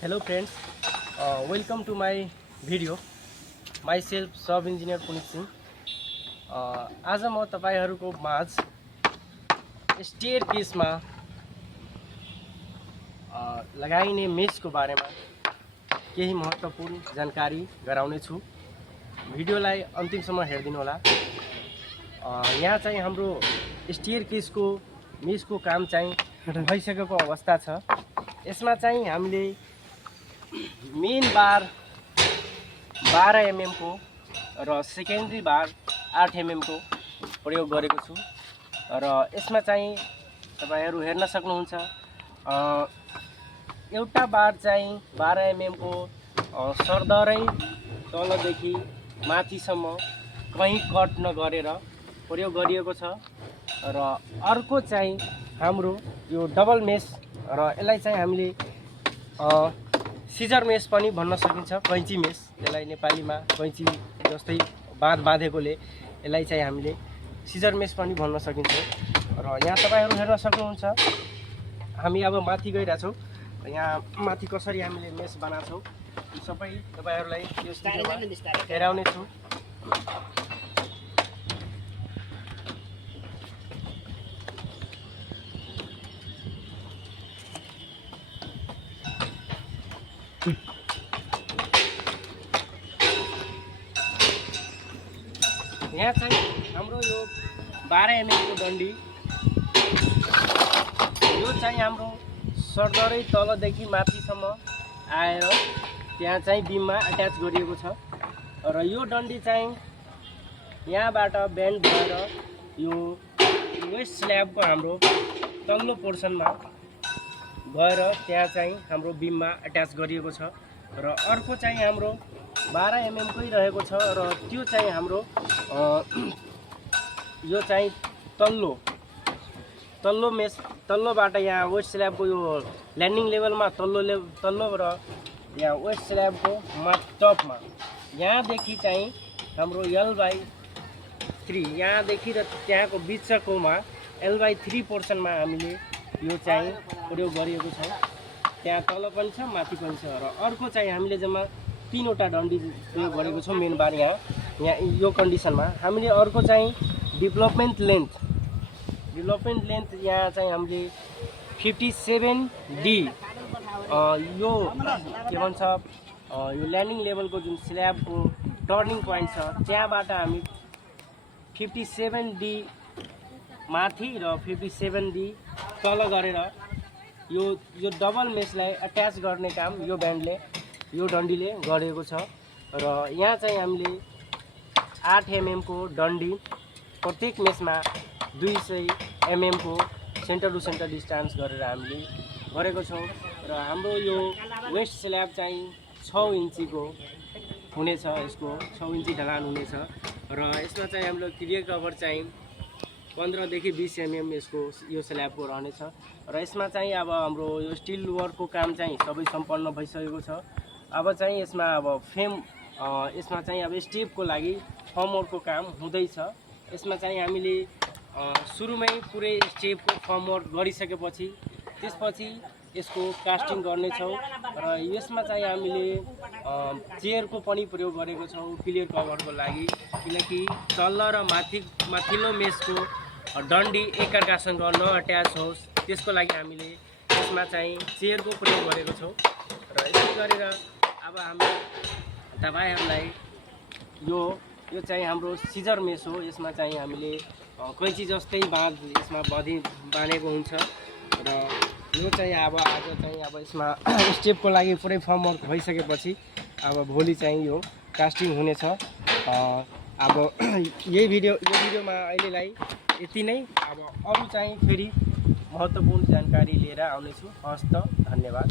Hello friends, welcome to my video. Myself sub engineer Punit Singh. आज म तपाईहरुको माझ स्टेयर केसमा लगाइने मेसको बारेमा केही महत्त्वपूर्ण जानकारी गराउने छु। भिडियोलाई अन्तिमसम्म हेर्दिनु होला। यहाँ चाहिँ हाम्रो स्टेयर केसको मेसको काम चाहिँ भइसकेको अवस्था छ। यसमा चाहिँ हामीले मेन बार 12 mm को र सेकेन्डरी बार 8 mm को प्रयोग गरेको छु र यसमा चाहिँ तपाईहरु हेर्न सक्नुहुन्छ एउटा बार चाहिँ 12 mm को सरदरै तलदेखि माथिसम्म कहीं कट नगरेर प्रयोग गरिएको छ र अर्को चाहिँ हाम्रो यो डबल मेस र यसलाई चाहिँ हामीले सिजर मेस पनि भन्न सकिन्छ। कैंची मेस, यसलाई नेपालीमा कैंची जस्तै बाँधेकोले यसलाई चाहिँ हामीले सिजर मेस पनि भन्न सकिन्छ। र यहाँ तपाईहरु हेर्न सक्नुहुन्छ हामी अब माथि गइरा छौं। यहाँ माथि कसरी हामीले मेस बनाछौं सबै तपाईहरुलाई यो भिडियोमा हेराउने छु। यहाँ चाहिँ हाम्रो यो 12 mm को डन्डी यो चाहिँ हाम्रो सरदरै तलदेखि माथिसम्म आएर त्यहाँ चाहिँ बीममा अट्याच गरिएको छ र यो डन्डी चाहिँ यहाँबाट बेन्ड भएर यो वेस्ट स्ल्याबको हाम्रो तल्लो पोर्सनमा गएर त्यहाँ चाहिँ हाम्रो बीममा अट्याच गरिएको छ र अर्को चाहिँ हाम्रो 12 mm कै रहेको छ र त्यो चाहिँ हाम्रो यो चाहिँ तल्लो मेस तल्लोबाट यहाँ वेस्ट स्ल्याबको यो ल्यान्डिङ लेभलमा तल्लो र यहाँ वेस्ट स्ल्याबको टपमा यहाँदेखि चाहिँ हाम्रो L/3 यहाँदेखि र त्यहाँको बिचकोमा L/3 पोर्सनमा हामीले यो चाहिँ प्रयोग गरिएको छ। त्यहाँ तल पनि छ माथि पनि छ र अर्को चाहिँ हामीले जम्मा 3 वटा डन्डी प्रयोग गरेको छौं मेन बार यहाँ यो कन्डिसनमा। हामीले अर्को चाहिँ डेभलपमेन्ट लेन्थ यहाँ चाहिँ हामीले 57D यो के भन्छ यो ल्यान्डिङ लेभलको जुन स्ल्याबको टर्निङ पोइन्ट छ त्यहाँबाट हामी 57D माथि र 57D तल गरेर यो डबल मेसलाई अट्याच गर्ने काम यो डन्डीले गरेको छ र यहाँ चाहिँ हामीले 8 mm को डन्डी प्रत्येक मेसमा 200 mm को सेन्टर टु सेन्टर डिस्टेन्स गरेर हामीले गरेको छौं र हाम्रो यो वेस्ट स्ल्याब चाहिँ 6 इन्चीको हुनेछ। यसको 6 इन्ची ढलान हुनेछ र यसमा चाहिँ हाम्रो क्लियर कभर चाहिँ 15 देखि 20 mm यसको यो स्ल्याबको रहनेछ र यसमा चाहिँ अब हाम्रो यो स्टिल वर्कको काम चाहिँ सबै सम्पन्न भइसकेको छ। अब चाहिँ यसमा अब यसमा चाहिँ अब स्टेपको लागि फर्मवर्कको काम हुँदैछ। यसमा चाहिँ हामीले सुरुमै पुरै स्टेपको फर्मवर्क गरिसकेपछि त्यसपछि यसको कास्टिङ गर्ने छौं र यसमा चाहिँ हामीले चेयरको पनि प्रयोग गरेको छौं क्लियर कभरको लागि, किनकि तल्लो र माथिल्लो मेसको डन्डी एकअर्कासँग नअट्याच होस् त्यसको लागि हामीले यसमा चाहिँ चेयरको प्रयोग गरेको छौं र यसै गरेर अब हामी तपाईहरुलाई यो चाहिँ हाम्रो सिजर मेस हो। यसमा चाहिँ हामीले कैंची जस्तै यसमा बाँधेको हुन्छ र यो चाहिँ अब यसमा स्टेपको लागि पुरै फर्मवर्क भइसकेपछि अब भोलि चाहिँ यो कास्टिङ हुनेछ। अब यही भिडियोमा अहिलेलाई यति नै। अब अरु चाहिँ फेरि महत्त्वपूर्ण जानकारी लिएर आउने छु। हस्त धन्यवाद।